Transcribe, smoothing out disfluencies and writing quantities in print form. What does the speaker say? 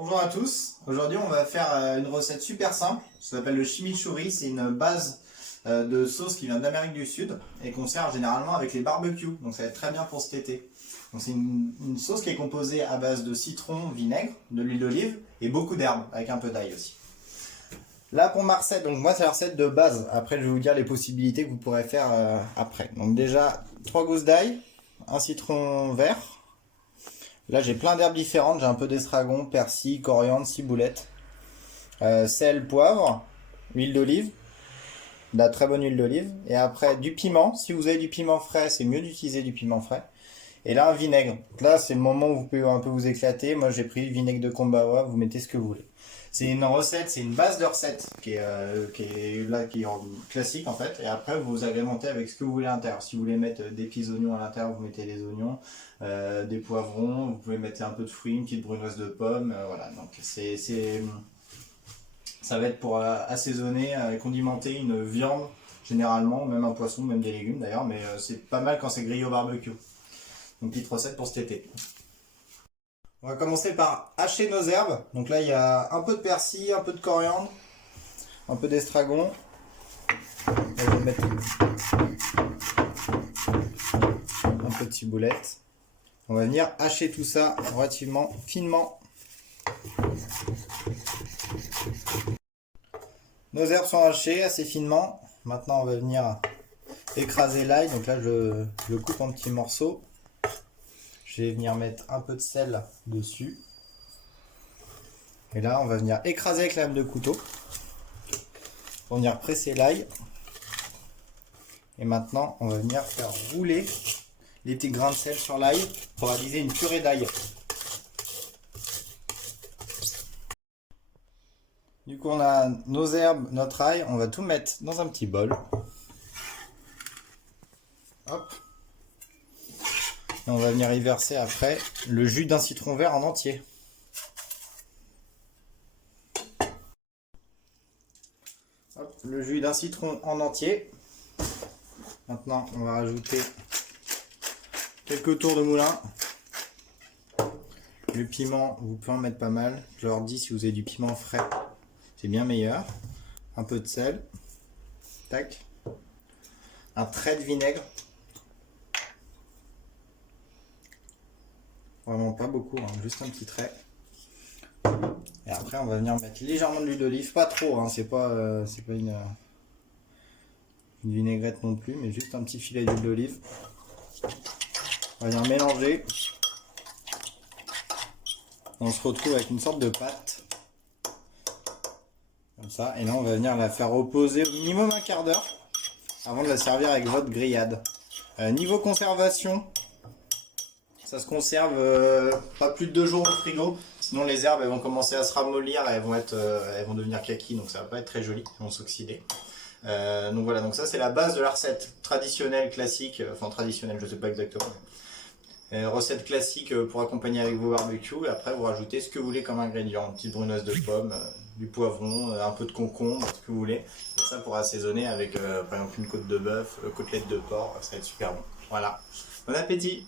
Bonjour à tous, aujourd'hui on va faire une recette super simple, ça s'appelle le chimichurri, c'est une base de sauce qui vient d'Amérique du Sud et qu'on sert généralement avec les barbecues, donc ça va être très bien pour cet été. Donc c'est une sauce qui est composée à base de citron, vinaigre, de l'huile d'olive et beaucoup d'herbes, avec un peu d'ail aussi. Là pour ma recette, donc moi c'est la recette de base, après je vais vous dire les possibilités que vous pourrez faire après. Donc déjà 3 gousses d'ail, un citron vert. Là j'ai plein d'herbes différentes, j'ai un peu d'estragon, persil, coriandre, ciboulette, sel, poivre, huile d'olive, de la très bonne huile d'olive, et après du piment. Si vous avez du piment frais, c'est mieux d'utiliser du piment frais. Et là un vinaigre. Donc là c'est le moment où vous pouvez un peu vous éclater. Moi j'ai pris le vinaigre de Kombawa, vous mettez ce que vous voulez. C'est une recette, c'est une base de recette qui est classique en fait. Et après vous agrémentez avec ce que vous voulez à l'intérieur. Si vous voulez mettre des petits oignons à l'intérieur, vous mettez des oignons, des poivrons. Vous pouvez mettre un peu de fruits, une petite brunoise de pommes. Voilà. Donc ça va être pour assaisonner, condimenter une viande généralement, même un poisson, même des légumes d'ailleurs. Mais c'est pas mal quand c'est grillé au barbecue. Donc petite recette pour cet été. On va commencer par hacher nos herbes. Donc là, il y a un peu de persil, un peu de coriandre, un peu d'estragon. On va mettre un peu de ciboulette. On va venir hacher tout ça relativement finement. Nos herbes sont hachées assez finement. Maintenant, on va venir écraser l'ail. Donc là, je le coupe en petits morceaux. Je vais venir mettre un peu de sel dessus. Et là, on va venir écraser avec la lame de couteau. On va venir presser l'ail. Et maintenant, on va venir faire rouler les petits grains de sel sur l'ail pour réaliser une purée d'ail. Du coup, on a nos herbes, notre ail. On va tout mettre dans un petit bol. Hop. Et on va venir y verser après le jus d'un citron vert en entier. Hop, le jus d'un citron en entier. Maintenant, on va rajouter quelques tours de moulin. Le piment, vous pouvez en mettre pas mal. Je leur dis si vous avez du piment frais, c'est bien meilleur. Un peu de sel. Tac. Un trait de vinaigre. Vraiment pas beaucoup, hein, juste un petit trait. Et après on va venir mettre légèrement de l'huile d'olive, pas trop, hein, c'est pas une vinaigrette non plus, mais juste un petit filet d'huile d'olive. On va venir mélanger. On se retrouve avec une sorte de pâte. Comme ça, et là on va venir la faire reposer au minimum un quart d'heure avant de la servir avec votre grillade. Niveau conservation, ça se conserve pas plus de 2 jours au frigo, sinon les herbes elles vont commencer à se ramollir, elles vont devenir kaki, donc ça va pas être très joli, elles vont s'oxyder. Donc voilà, donc ça c'est la base de la recette traditionnelle, classique, enfin traditionnelle, je sais pas exactement. Recette classique pour accompagner avec vos barbecues, et après vous rajoutez ce que vous voulez comme ingrédient, une petite brunoise de pomme, du poivron, un peu de concombre, ce que vous voulez. Et ça pour assaisonner avec par exemple une côte de bœuf, côtelette de porc, ça va être super bon. Voilà, bon appétit!